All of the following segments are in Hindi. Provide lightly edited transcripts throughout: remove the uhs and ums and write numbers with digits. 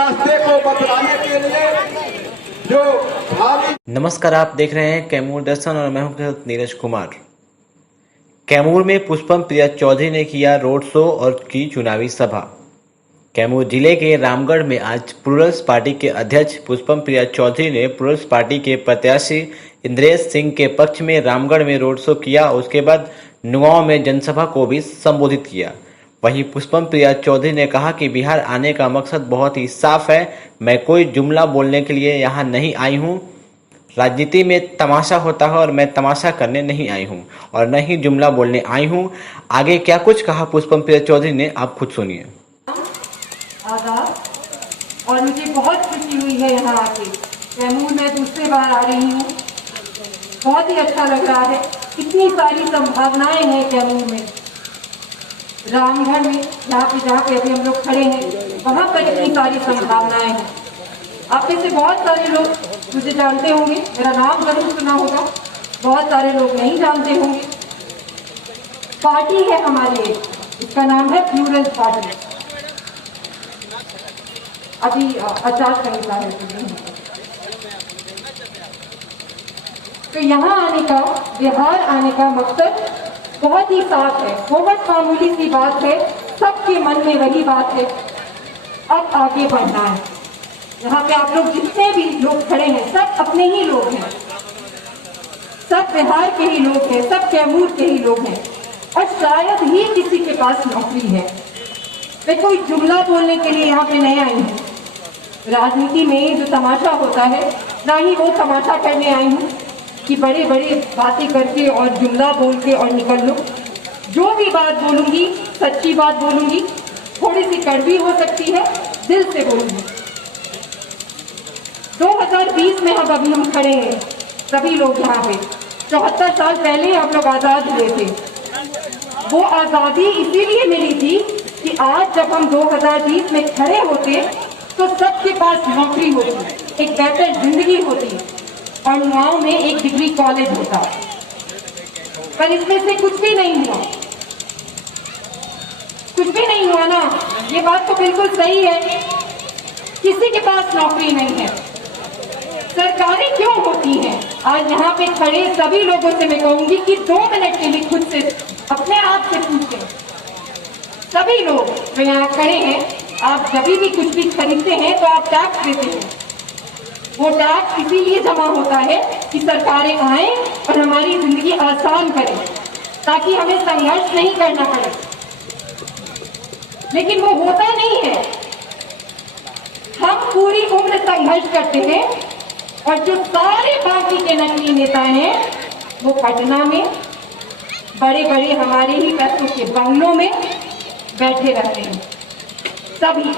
रास्ते को बतलाने के लिए जो भावी। नमस्कार, आप देख रहे हैं कैमूर दर्शन और मैं हूं नीरज कुमार। कैमूर में पुष्पम प्रिया चौधरी ने किया रोड शो और की चुनावी सभा। कैमूर जिले के रामगढ़ में आज प्लूरल्स पार्टी के अध्यक्ष पुष्पम प्रिया चौधरी ने प्लूरल्स पार्टी के प्रत्याशी इंद्रेश सिंह के पक्ष में रामगढ़ में रोड शो किया। उसके बाद नुगांव में जनसभा को भी संबोधित किया। वहीं पुष्पम प्रिया चौधरी ने कहा कि बिहार आने का मकसद बहुत ही साफ है। मैं कोई जुमला बोलने के लिए यहाँ नहीं आई हूँ। राजनीति में तमाशा होता है और मैं तमाशा करने नहीं आई हूँ और न ही जुमला बोलने आई हूँ। आगे क्या कुछ कहा पुष्पम प्रिया चौधरी ने, आप खुद सुनिए। आदाब। और मुझे बहुत खुशी हुई है यहाँ आके। कैमूर में दूसरी बार आ रही हूँ, बहुत ही अच्छा लग रहा है। इतनी सारी संभावनाएं हैं कैमूर में, रामगढ़ में, जहाँ पे अभी हम लोग खड़े हैं वहाँ पर इतनी सारी संभावनाएं हैं। आप में से बहुत सारे लोग मुझे जानते होंगे, मेरा नाम जरूर सुना होगा, बहुत सारे लोग नहीं जानते होंगे। पार्टी है हमारी, इसका नाम है प्लूरल्स पार्टी। अभी आचार संहिता है तो यहाँ आने का, बिहार आने का मकसद बहुत ही साफ है, बहुत मामूली सी बात है, सबके मन में वही बात है, अब आगे बढ़ना है। यहाँ पे आप लोग जितने भी लोग खड़े हैं सब अपने ही लोग हैं, सब बिहार के ही लोग हैं, सब कैमूर के ही लोग हैं और शायद ही किसी के पास नौकरी है। मैं कोई जुमला बोलने के लिए यहाँ पे नहीं आई हूँ। राजनीति में जो तमाशा होता है, ना ही वो तमाशा करने आई हूँ कि बड़े बड़े बातें करके और जुमला बोल के और निकल लो। जो भी बात बोलूंगी सच्ची बात बोलूंगी, थोड़ी सी कड़वी हो सकती है, दिल से बोलूंगी। 2020 में अब अभी हम खड़े हैं सभी लोग यहाँ पे। 74 साल पहले हम लोग आजाद हुए थे। वो आजादी इसीलिए मिली थी कि आज जब हम 2020 में खड़े होते तो सबके पास नौकरी होती, एक बेहतर जिंदगी होती और नुगांव में एक डिग्री कॉलेज होता। पर इसमें से कुछ भी नहीं हुआ, कुछ भी नहीं हुआ ना। ये बात तो बिल्कुल सही है, किसी के पास नौकरी नहीं है। सरकारें क्यों होती हैं? आज यहाँ पे खड़े सभी लोगों से मैं कहूंगी कि 2 मिनट के लिए खुद से अपने आप से पूछें। सभी लोग जो यहाँ खड़े हैं, आप जब भी कुछ भी खरीदते हैं तो आप टैक्स देते हैं। वो टैक्स इसीलिए जमा होता है कि सरकारें आए और हमारी जिंदगी आसान करें, ताकि हमें संघर्ष नहीं करना पड़े। लेकिन वो होता नहीं है। हम पूरी उम्र संघर्ष करते हैं और जो सारे बाकी के नकली नेता हैं वो पटना में बड़े बड़े हमारे ही पैसों के बंगलों में बैठे रहते हैं। सभी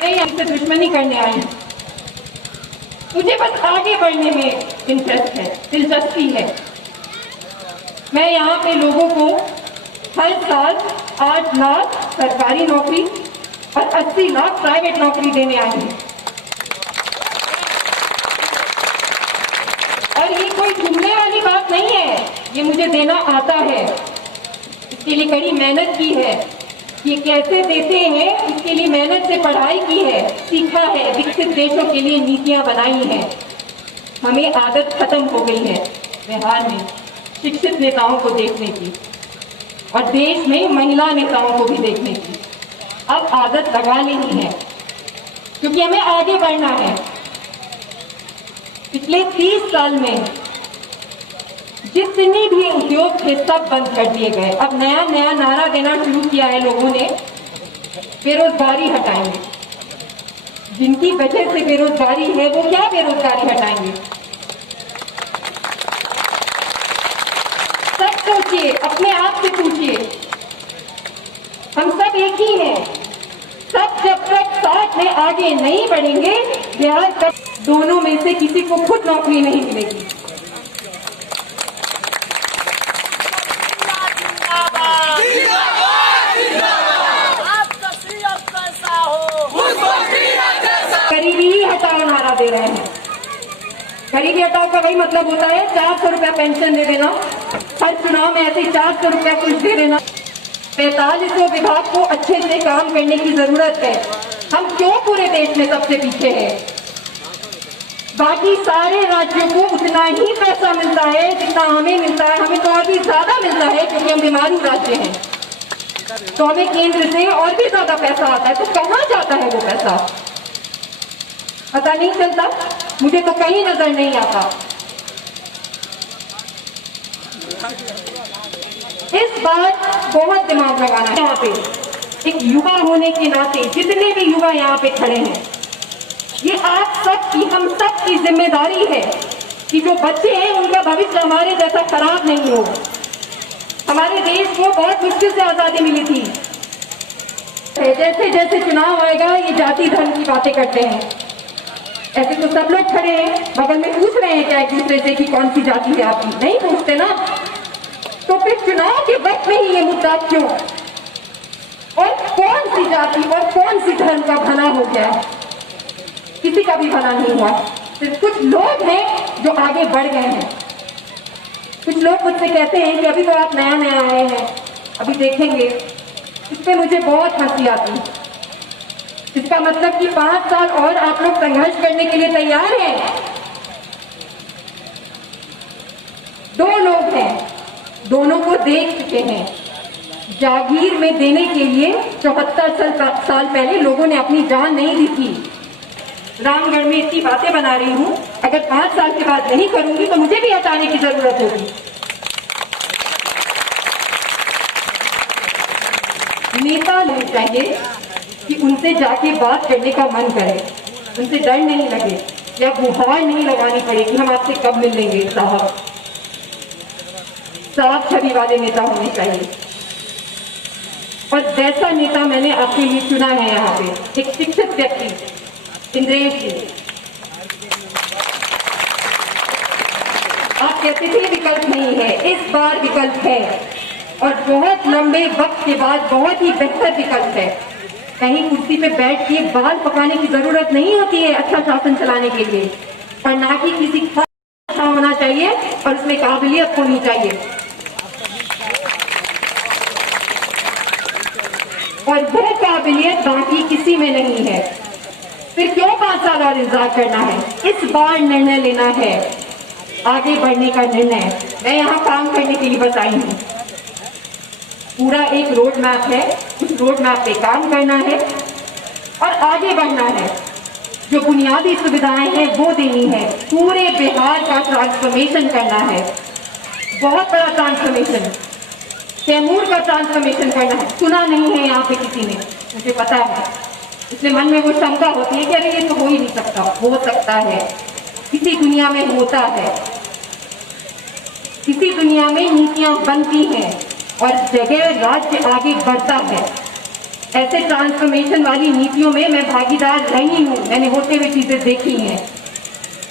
नहीं, हमसे दुश्मनी करने आई, मुझे बस आगे बढ़ने में इंटरेस्ट है, दिलचस्पी है। मैं यहाँ पे लोगों को हर साल 8 लाख सरकारी नौकरी और 80 लाख प्राइवेट नौकरी देने आई हूँ। और ये कोई जुमले वाली बात नहीं है, ये मुझे देना आता है। इसके लिए कड़ी मेहनत की है। ये कैसे देते हैं, इसके लिए मेहनत से पढ़ाई की है, सीखा है, विकसित देशों के लिए नीतियां बनाई हैं। हमें आदत खत्म हो गई है बिहार में शिक्षित नेताओं को देखने की और देश में महिला नेताओं को भी देखने की। अब आदत लगा लेनी है क्योंकि हमें आगे बढ़ना है। पिछले 30 साल में जितनी भी उद्योग थे सब बंद कर दिए गए। अब नया नया नारा देना शुरू किया है लोगों ने, बेरोजगारी हटाएंगे। जिनकी वजह से बेरोजगारी है वो क्या बेरोजगारी हटाएंगे? सब सोचिए, अपने आप से पूछिए। हम सब एक ही हैं। सब जब तक साथ में आगे नहीं बढ़ेंगे, बिहार तक दोनों में से किसी को खुद नौकरी नहीं मिलेगी। गरीबी ही हटाओ नारा दे रहे हैं। गरीबी हटाओ का वही मतलब होता है 400 रुपया पेंशन दे देना, हर चुनाव में ऐसे 400 रुपया कुछ दे देना। 45 विभाग को अच्छे से काम करने की जरूरत है। हम क्यों पूरे देश में सबसे पीछे हैं? बाकी सारे राज्यों को उतना ही पैसा मिलता है जितना हमें मिलता है, हमें तो और भी ज्यादा मिलता है क्योंकि हम बीमारू राज्य हैं। तो हमें केंद्र से और भी ज्यादा पैसा आता है। तो कहाँ जाता है वो पैसा? पता नहीं चलता, मुझे तो कहीं नजर नहीं आता। इस बार बहुत दिमाग लगाना है। यहाँ पे एक युवा होने के नाते जितने भी युवा यहाँ पे खड़े हैं, ये आप सबकी, हम सब की जिम्मेदारी है कि जो बच्चे हैं उनका भविष्य हमारे जैसा खराब नहीं हो। हमारे देश को बहुत मुश्किल से आजादी मिली थी। जैसे जैसे चुनाव आएगा ये जाति धर्म की बातें करते हैं। ऐसे तो सब लोग खड़े हैं, बगल में पूछ रहे हैं क्या एक दूसरे से कि कौन सी जाति है आपकी? नहीं पूछते ना। तो फिर चुनाव के वक्त में ही ये मुद्दा क्यों? और कौन सी जाति और कौन सी धर्म का भला हो गया? किसी का भी भला नहीं हुआ। सिर्फ कुछ लोग हैं जो आगे बढ़ गए हैं। कुछ लोग मुझसे कहते हैं कि अभी तो आप नया नया आए हैं, अभी देखेंगे। इस पे मुझे बहुत हंसी आती। इसका मतलब कि 5 साल और आप लोग संघर्ष करने के लिए तैयार हैं? 2 लोग हैं, दोनों को देख चुके हैं। जागीर में देने के लिए 74 साल पहले लोगों ने अपनी जान नहीं दी थी। रामगढ़ में इतनी बातें बना रही हूं, अगर 5 साल के बाद नहीं करूंगी तो मुझे भी हटाने की जरूरत होगी। नेता लोग चाहिए कि उनसे जाके बात करने का मन करे, उनसे डर नहीं लगे या गुहार नहीं लगानी पड़े कि हम आपसे कब मिल लेंगे। साफ छवि वाले नेता होने चाहिए। और जैसा नेता मैंने आपके लिए चुना है यहाँ पे, एक शिक्षित व्यक्ति इंद्रेश जी। आप कहते थे विकल्प नहीं है, इस बार विकल्प है और बहुत लंबे वक्त के बाद बहुत ही बेहतर विकल्प है। कहीं कुर्सी पे बैठ के बाल पकाने की जरूरत नहीं होती है अच्छा शासन चलाने के लिए, और ना कि किसी का अच्छा होना चाहिए और उसमें काबिलियत होनी चाहिए। और वो काबिलियत बाकी किसी में नहीं है। फिर क्यों 5 साल और इंतजार करना है? इस बार निर्णय लेना है, आगे बढ़ने का निर्णय। मैं यहाँ काम करने के लिए बस आई हूँ। पूरा एक रोड मैप है, उस रोड मैप पे काम करना है और आगे बढ़ना है। जो बुनियादी सुविधाएं हैं वो देनी है। पूरे बिहार का ट्रांसफॉर्मेशन करना है, बहुत बड़ा ट्रांसफॉर्मेशन। कैमूर का ट्रांसफॉर्मेशन करना है। सुना नहीं है यहाँ पे किसी ने, मुझे पता है। इसलिए मन में वो शंका होती है कि अरे ये तो हो ही नहीं सकता। हो सकता है, किसी दुनिया में होता है, किसी दुनिया में नीतियां बनती हैं और जगह राज्य आगे बढ़ता है। ऐसे ट्रांसफॉर्मेशन वाली नीतियों में मैं भागीदार रही हूँ, मैंने होते हुए चीजें देखी हैं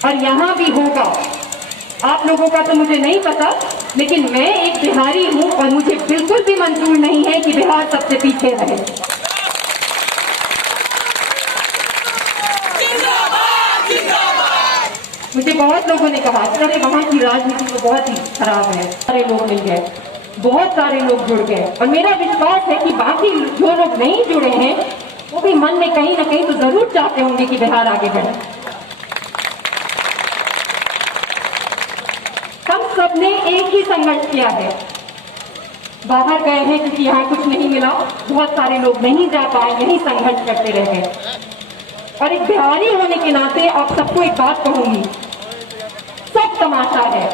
और यहाँ भी होगा। आप लोगों का तो मुझे नहीं पता, लेकिन मैं एक बिहारी हूँ और मुझे बिल्कुल भी मंजूर नहीं है कि बिहार सबसे पीछे रहे। मुझे बहुत लोगों ने कहा कि अरे वहाँ की राजनीति तो बहुत ही खराब है। सारे लोग मिल गए, बहुत सारे लोग जुड़ गए और मेरा विश्वास है कि बाकी जो लोग नहीं जुड़े हैं वो भी मन में कहीं ना कहीं तो जरूर चाहते होंगे कि बिहार आगे बढ़े। हम सबने एक ही संघर्ष किया है। बाहर गए हैं क्योंकि यहाँ कुछ नहीं मिला, बहुत सारे लोग नहीं जा पाए, यही संघर्ष करते रहे। और एक बिहारी होने के नाते आप सबको एक बात कहूंगी, सब तमाशा है।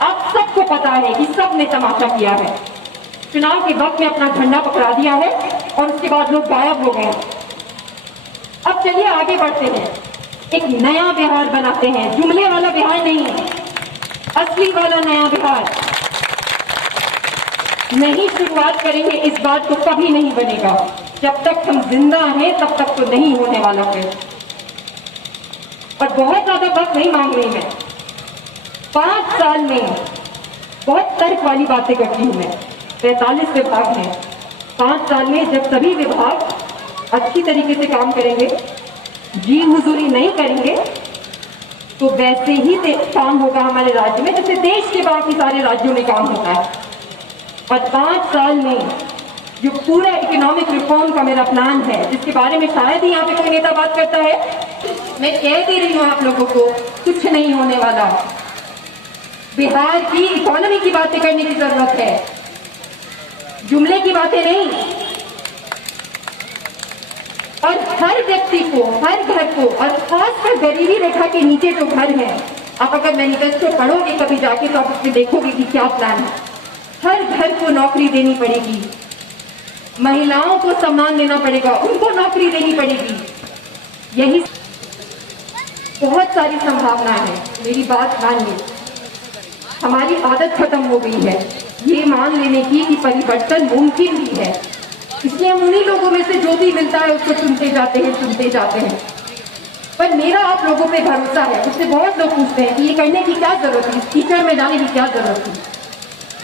आप सबको पता है कि सबने तमाशा किया है। चुनाव के वक्त में अपना झंडा पकड़ा दिया है और उसके बाद लोग गायब हो गए। अब चलिए आगे बढ़ते हैं, एक नया बिहार बनाते हैं। जुमले वाला बिहार नहीं, असली वाला नया बिहार। नहीं शुरुआत करेंगे इस बात को कभी नहीं बनेगा। जब तक हम जिंदा हैं तब तक तो नहीं होने वाला है। और बहुत ज्यादा वक्त नहीं मांग रही मैं। 5 साल में बहुत तर्क वाली बातें करती हूँ मैं। 45 विभाग हैं। 5 साल में जब सभी विभाग अच्छी तरीके से काम करेंगे, जी हुजूरी नहीं करेंगे, तो वैसे ही काम होगा हमारे राज्य में जैसे देश के बाकी सारे राज्यों में काम होता है। और 5 साल में जो पूरा इकोनॉमिक रिफॉर्म का मेरा प्लान है, जिसके बारे में शायद ही यहाँ पे कोई नेता बात करता है, मैं कह दे रही हूँ आप लोगों को, कुछ नहीं होने वाला। बिहार की इकोनॉमी की बातें करने की जरूरत है, जुमले की बातें नहीं। और हर व्यक्ति को, हर घर को, और खासकर गरीबी रेखा के नीचे जो घर है, आप अगर मैनिफेस्टो पढ़ोगे कभी जाके तो आप उसमें देखोगे कि क्या प्लान है। हर घर को नौकरी देनी पड़ेगी, महिलाओं को सम्मान देना पड़ेगा, उनको नौकरी देनी पड़ेगी। यही बहुत सारी संभावना है। मेरी बात मानिए, हमारी आदत खत्म हो गई है ये मान लेने की कि परिवर्तन मुमकिन भी है, इसलिए हम उन्हीं लोगों में से जो भी मिलता है उसको चुनते जाते हैं। पर मेरा आप लोगों पे भरोसा है। मुझसे बहुत लोग पूछते हैं कि ये करने की क्या जरूरत है, टीचर में जाने की क्या जरूरत है।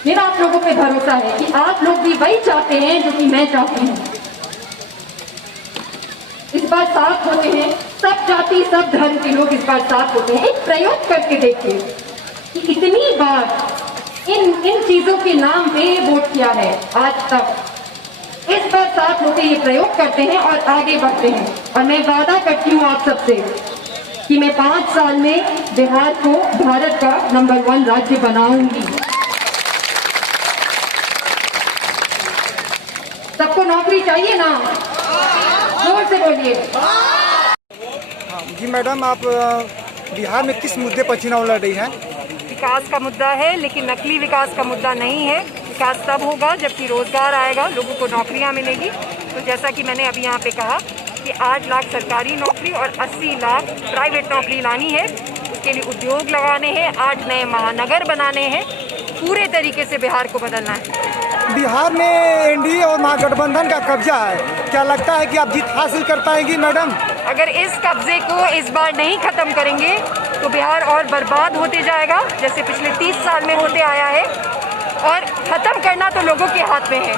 मेरा आप लोगों पे भरोसा है कि आप लोग भी वही चाहते हैं जो कि मैं चाहती हूँ। इस बार साथ होते हैं, सब जाति सब धर्म के लोग इस बार साथ होते हैं। एक प्रयोग करके देखिए कि इतनी बार इन चीजों के नाम पे वोट किया है आज तक। इस बार साथ होकर ये प्रयोग करते हैं और आगे बढ़ते हैं। और मैं वादा करती हूँ आप सबसे कि मैं 5 साल में बिहार को भारत का नंबर 1 राज्य बनाऊंगी। सबको नौकरी चाहिए ना? जोर से बोलिए। जी मैडम, आप बिहार में किस मुद्दे पर चुनाव लड़ रही हैं? विकास का मुद्दा है, लेकिन नकली विकास का मुद्दा नहीं है। विकास तब होगा जबकि रोजगार आएगा, लोगों को नौकरियां मिलेगी। तो जैसा कि मैंने अभी यहाँ पे कहा कि 8 लाख सरकारी नौकरी और 80 लाख प्राइवेट नौकरी लानी है। उसके लिए उद्योग लगाने हैं, 8 नए महानगर बनाने हैं, पूरे तरीके से बिहार को बदलना है। बिहार में एनडीए और महागठबंधन का कब्जा है, क्या लगता है कि आप जीत हासिल कर पाएंगी मैडम? अगर इस कब्जे को इस बार नहीं खत्म करेंगे तो बिहार और बर्बाद होते जाएगा, जैसे पिछले 30 साल में होते आया है। और खत्म करना तो लोगों के हाथ में है।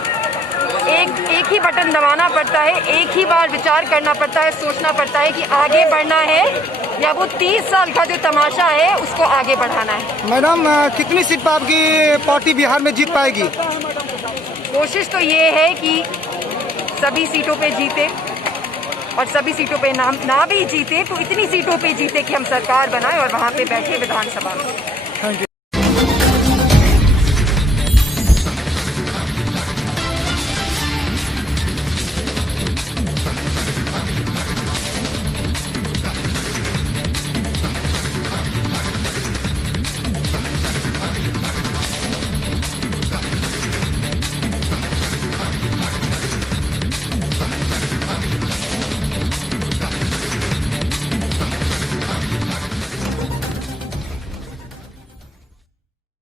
एक ही बटन दबाना पड़ता है, एक ही बार विचार करना पड़ता है, सोचना पड़ता है कि आगे बढ़ना है या वो 30 साल का जो तमाशा है उसको आगे बढ़ाना है। मैडम, कितनी सीट पर आपकी पार्टी बिहार में जीत पाएगी? कोशिश तो ये है कि सभी सीटों पे जीते, और सभी सीटों पे ना भी जीते तो इतनी सीटों पे जीते कि हम सरकार बनाएं और वहाँ पे बैठे विधानसभा में। Thank you.